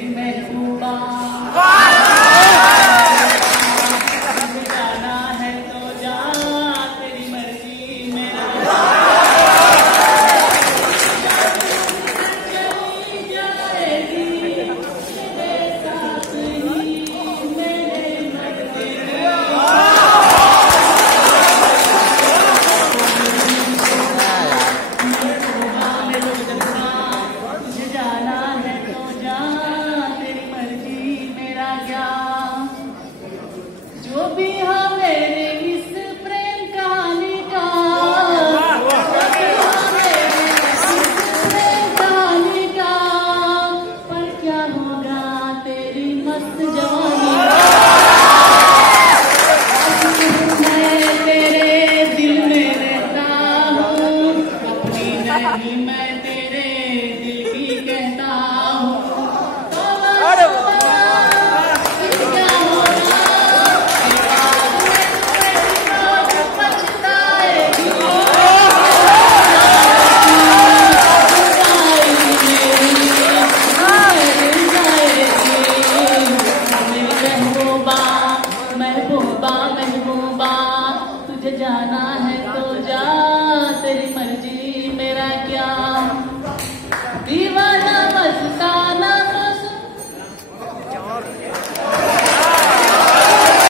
मेरी महबूबा, जाना है तो जा, तेरी मर्जी मेरा चली जाएगी मेरे साथ ही, मेरे मर्जी तुझे जाना है तो जा, तेरी मर्जी मेरा क्या। जो भी हाँ मेरे इस प्रेम कहानी का, प्रेम कहानी का, पर क्या होगा तेरी मस्त जवानी का। मैं तेरे दिल में रहता हूँ, अपनी नहीं मैं तेरे दिल की कहता हूँ।